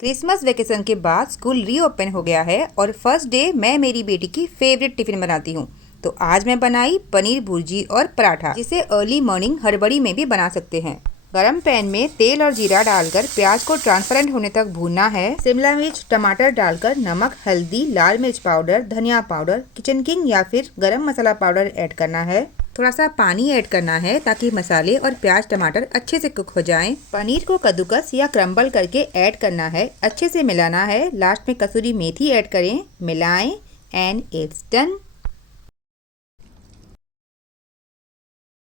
Christmas vacation के बाद school reopen हो गया है और फर्स्ट डे मैं मेरी बेटी की फेवरेट टिफिन बनाती हूँ। तो आज मैं बनाई पनीर भुर्जी और पराठा, जिसे अर्ली मॉर्निंग हड़बड़ी में भी बना सकते हैं। गरम पैन में तेल और जीरा डालकर प्याज को ट्रांसपेरेंट होने तक भूनना है। शिमला मिर्च, टमाटर डालकर नमक, हल्दी, लाल मिर्च पाउडर, धनिया पाउडर, किचन किंग या फिर गरम मसाला पाउडर ऐड करना है। थोड़ा सा पानी ऐड करना है ताकि मसाले और प्याज टमाटर अच्छे से कुक हो जाएं। पनीर को कद्दूकस या क्रम्बल करके ऐड करना है, अच्छे से मिलाना है। लास्ट में कसूरी मेथी ऐड करें, मिलाएं एंड इट्स डन।